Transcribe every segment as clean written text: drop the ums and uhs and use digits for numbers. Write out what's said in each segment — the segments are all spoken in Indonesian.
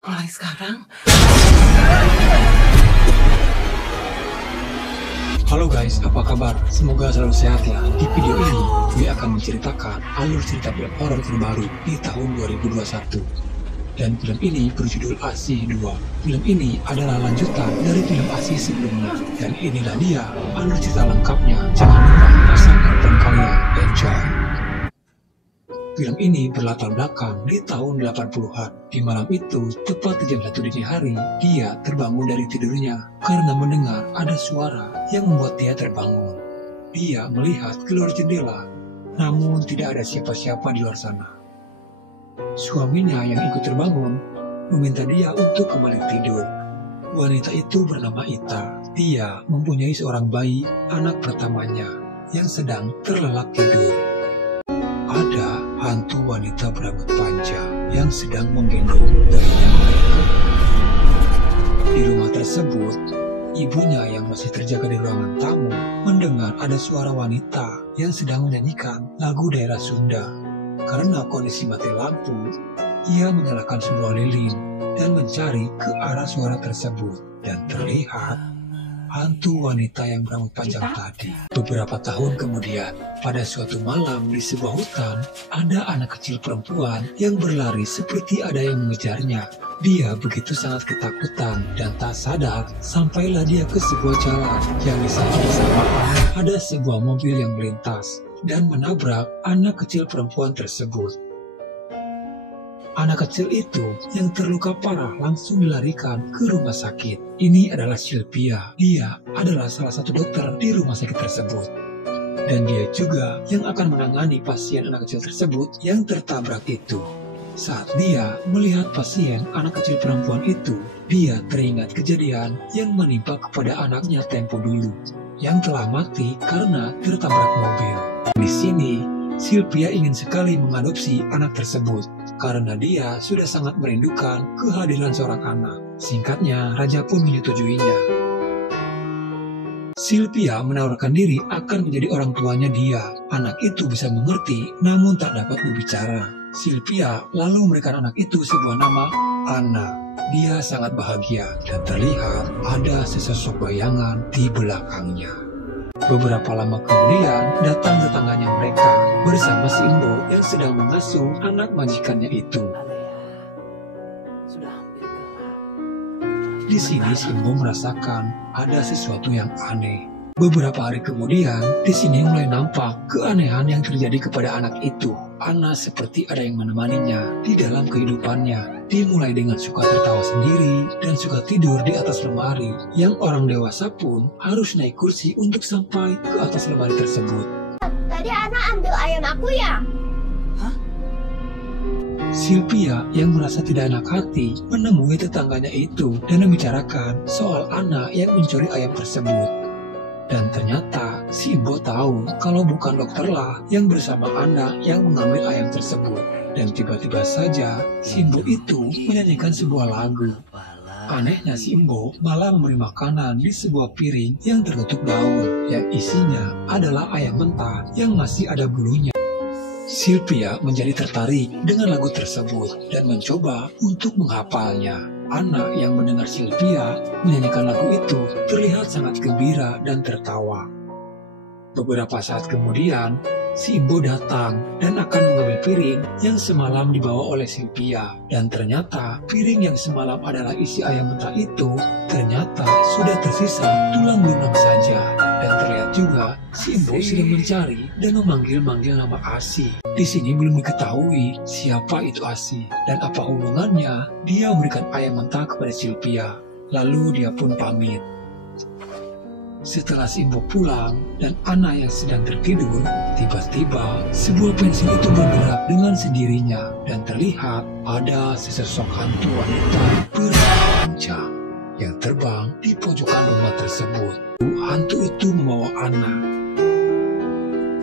Mulai sekarang. Halo guys, apa kabar? Semoga selalu sehat ya. Di video ini, gue akan menceritakan alur cerita film horor terbaru di tahun 2021. Dan film ini berjudul Asih 2. Film ini adalah lanjutan dari film Asih sebelumnya. Dan inilah dia alur cerita lengkapnya. Jangan lupa rasakan dan kalian enjoy. Film ini berlatar belakang di tahun 80-an. Di malam itu, tepat di jam 1 dini hari, dia terbangun dari tidurnya karena mendengar ada suara yang membuat dia terbangun. Dia melihat keluar jendela, namun tidak ada siapa-siapa di luar sana. Suaminya yang ikut terbangun meminta dia untuk kembali tidur. Wanita itu bernama Ita. Dia mempunyai seorang bayi, anak pertamanya, yang sedang terlelap tidur. Ada hantu wanita berambut panjang yang sedang menggendong bayinya mereka. Di rumah tersebut, ibunya yang masih terjaga di ruangan tamu mendengar ada suara wanita yang sedang menyanyikan lagu daerah Sunda. Karena kondisi mati lampu, ia menyalakan sebuah lilin dan mencari ke arah suara tersebut. Dan terlihat hantu wanita yang berambut panjang tadi. Beberapa tahun kemudian, pada suatu malam di sebuah hutan, ada anak kecil perempuan yang berlari seperti ada yang mengejarnya. Dia begitu sangat ketakutan dan tak sadar sampailah dia ke sebuah jalan yang di saat bersamaan ada sebuah mobil yang melintas dan menabrak anak kecil perempuan tersebut. Anak kecil itu yang terluka parah langsung dilarikan ke rumah sakit. Ini adalah Sylvia. Dia adalah salah satu dokter di rumah sakit tersebut. Dan dia juga yang akan menangani pasien anak kecil tersebut yang tertabrak itu. Saat dia melihat pasien anak kecil perempuan itu, dia teringat kejadian yang menimpa kepada anaknya tempo dulu, yang telah mati karena tertabrak mobil. Di sini, Sylvia ingin sekali mengadopsi anak tersebut karena dia sudah sangat merindukan kehadiran seorang anak. Singkatnya, raja pun menyetujuinya. Sylvia menawarkan diri akan menjadi orang tuanya dia. Anak itu bisa mengerti namun tak dapat berbicara. Sylvia lalu memberikan anak itu sebuah nama, Anna. Dia sangat bahagia dan terlihat ada sesosok bayangan di belakangnya. Beberapa lama kemudian, datang tetangganya mereka bersama si Imbo yang sedang mengasuh anak majikannya itu. Di sini si Imbo merasakan ada sesuatu yang aneh. Beberapa hari kemudian, di sini mulai nampak keanehan yang terjadi kepada anak itu. Anna seperti ada yang menemaninya di dalam kehidupannya. Dimulai dengan suka tertawa sendiri dan suka tidur di atas lemari, yang orang dewasa pun harus naik kursi untuk sampai ke atas lemari tersebut. Tadi Ana ambil ayam aku ya? Hah? Sylvia yang merasa tidak enak hati menemui tetangganya itu dan membicarakan soal Anna yang mencuri ayam tersebut. Dan ternyata si Imbo tahu kalau bukan dokterlah yang bersama Anna yang mengambil ayam tersebut. Dan tiba-tiba saja si Imbo itu menyanyikan sebuah lagu. Anehnya si Imbo malah memberi makanan di sebuah piring yang tertutup daun, yang isinya adalah ayam mentah yang masih ada bulunya. Sylvia menjadi tertarik dengan lagu tersebut dan mencoba untuk menghafalnya. Anna yang mendengar Sylvia menyanyikan lagu itu terlihat sangat gembira dan tertawa. Beberapa saat kemudian, si Imbo datang dan akan mengambil piring yang semalam dibawa oleh Sylvia. Dan ternyata piring yang semalam adalah isi ayam mentah itu ternyata sudah tersisa tulang lunak saja. Dan terlihat juga si Imbo sedang mencari dan memanggil-manggil nama Asih. Di sini belum diketahui siapa itu Asih dan apa hubungannya dia memberikan ayam mentah kepada Sylvia. Lalu dia pun pamit. Setelah si Imbo pulang dan Anna yang sedang tertidur, tiba-tiba sebuah pensil itu bergerak dengan sendirinya dan terlihat ada sesosok hantu wanita berambut panjang yang terbang di pojokan rumah tersebut. Hantu itu membawa Anna.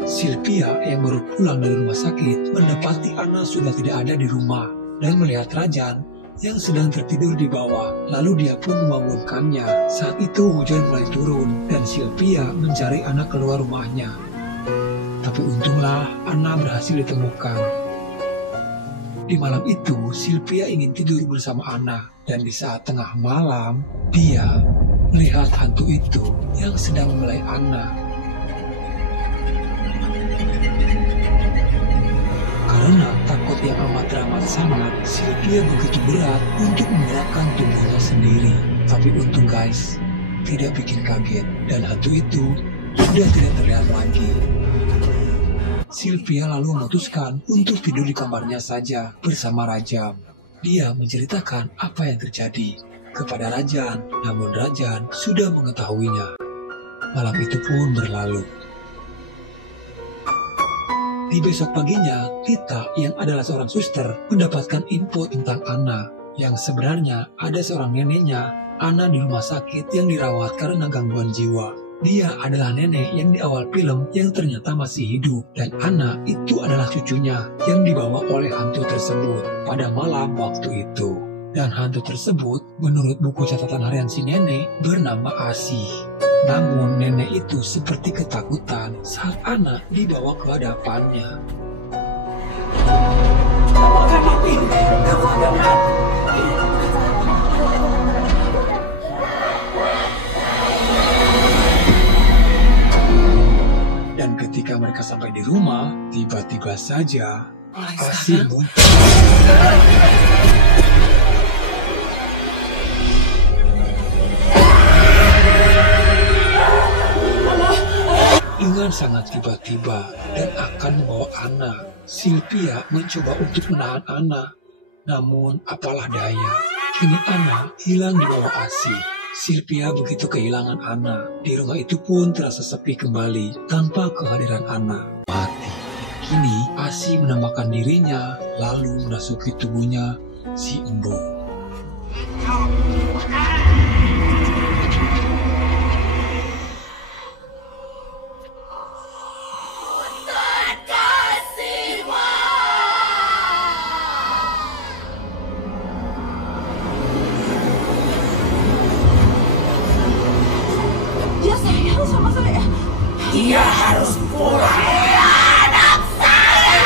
Sylvia yang baru pulang dari rumah sakit mendapati Anna sudah tidak ada di rumah dan melihat Rajan yang sedang tertidur di bawah. Lalu dia pun membangunkannya. Saat itu hujan mulai turun dan Sylvia mencari Anna keluar rumahnya. Tapi untunglah Anna berhasil ditemukan. Di malam itu, Sylvia ingin tidur bersama Anna, dan di saat tengah malam, dia melihat hantu itu yang sedang membelai Anna. Karena takut yang amat sangat, Sylvia begitu berat untuk menggerakkan tubuhnya sendiri. Tapi untung guys, tidak bikin kaget, dan hantu itu sudah tidak terlihat lagi. Sylvia lalu memutuskan untuk tidur di kamarnya saja bersama Rajan. Dia menceritakan apa yang terjadi kepada Rajan, namun Rajan sudah mengetahuinya. Malam itu pun berlalu. Di besok paginya, Tita yang adalah seorang suster mendapatkan info tentang Anna, yang sebenarnya ada seorang neneknya, Anna di rumah sakit yang dirawat karena gangguan jiwa. Dia adalah nenek yang di awal film yang ternyata masih hidup, dan Anna itu adalah cucunya yang dibawa oleh hantu tersebut pada malam waktu itu. Dan hantu tersebut menurut buku catatan harian si nenek bernama Asih. Namun nenek itu seperti ketakutan saat Anna dibawa ke hadapannya. Kamu akan mati! Kamu akan mati! Dan ketika mereka sampai di rumah, tiba-tiba saja Asih muncul. Dengan sangat tiba-tiba dan akan membawa Anna. Sylvia mencoba untuk menahan Anna, namun apalah daya, kini Anna hilang di bawah Asih. Sylvia begitu kehilangan Anna. Di rumah itu pun terasa sepi kembali tanpa kehadiran Anna. Mati. Kini Asih menambahkan dirinya lalu menasuki tubuhnya si Embo. Dia harus pulang. Anak saya.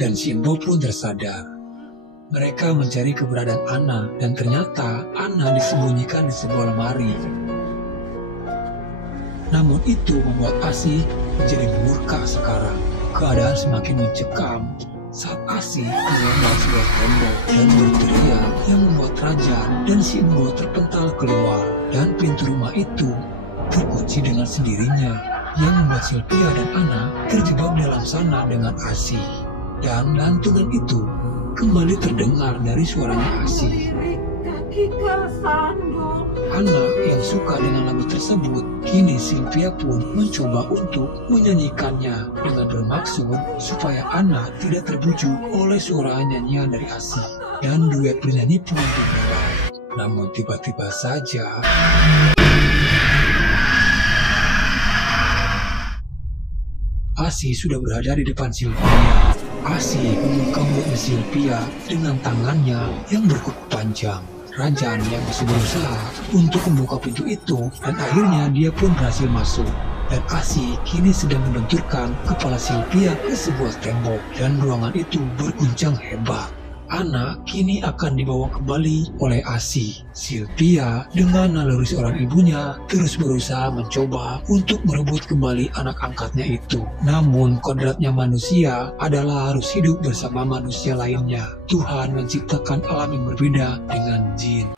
Dan si Embo pun tersadar. Mereka mencari keberadaan Anna, dan ternyata Anna disembunyikan di sebuah lemari. Namun itu membuat Asih menjadi murka sekarang. Keadaan semakin mencekam saat Asih melempar sebuah tembok dan berteriak yang membuat Rajan dan si Embo terpental keluar, dan pintu rumah itu terkunci dengan sendirinya, yang membuat Sylvia dan Anna terjebak dalam sana dengan Asih. Dan lantunan itu kembali terdengar dari suaranya Asih. Anna yang suka dengan lagu tersebut, kini Sylvia pun mencoba untuk menyanyikannya dengan bermaksud supaya Anna tidak terbujuk oleh suara nyanyian dari Asih. Dan duet bernyanyi pun dimulai. Namun tiba-tiba saja Asih sudah berada di depan Sylvia. Asih membuka mulutnya Sylvia dengan tangannya yang berkuku panjang. Rajan yang masih berusaha untuk membuka pintu itu, dan akhirnya dia pun berhasil masuk. Dan Asih kini sedang membenturkan kepala Sylvia ke sebuah tembok, dan ruangan itu berguncang hebat. Anna kini akan dibawa kembali oleh Asih. Sylvia dengan naluri seorang ibunya terus berusaha mencoba untuk merebut kembali anak angkatnya itu. Namun kodratnya manusia adalah harus hidup bersama manusia lainnya. Tuhan menciptakan alam yang berbeda dengan jin.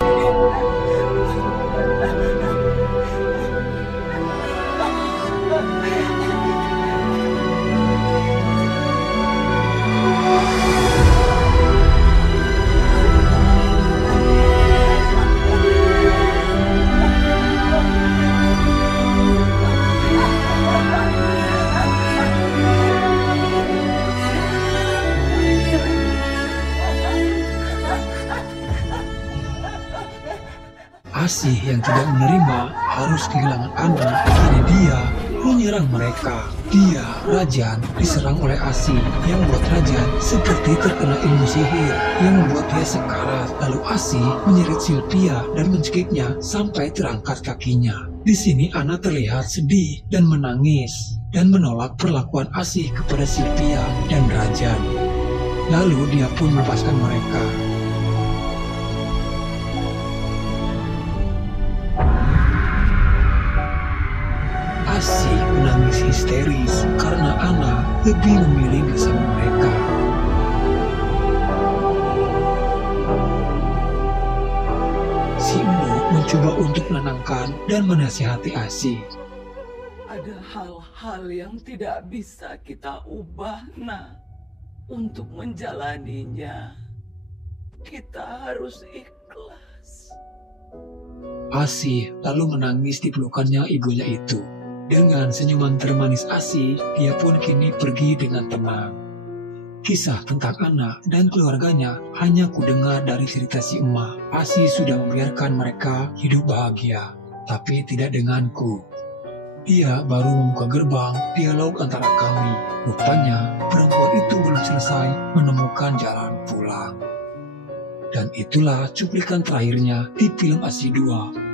Asih yang tidak menerima harus kehilangan Anna, kini dia menyerang mereka. Dia, Rajan, diserang oleh Asih yang membuat Rajan seperti terkena ilmu sihir yang membuat dia sekarat. Lalu Asih menyerit Sylvia dan mencekiknya sampai terangkat kakinya. Di sini Ana terlihat sedih dan menangis dan menolak perlakuan Asih kepada Sylvia dan Rajan. Lalu dia pun melepaskan mereka. Asih menangis histeris karena Ana lebih memilih bersama mereka. Si Endo mencoba untuk menenangkan dan menasihati Asih. Ada hal-hal yang tidak bisa kita ubah, Nak. Untuk menjalaninya, kita harus ikhlas. Asih lalu menangis di pelukannya ibunya itu. Dengan senyuman termanis Asih, dia pun kini pergi dengan tenang. Kisah tentang Ana dan keluarganya hanya kudengar dari cerita si emak. Asih sudah membiarkan mereka hidup bahagia, tapi tidak denganku. Dia baru membuka gerbang dialog antara kami. Rupanya perempuan itu belum selesai menemukan jalan pulang. Dan itulah cuplikan terakhirnya di film Asih 2.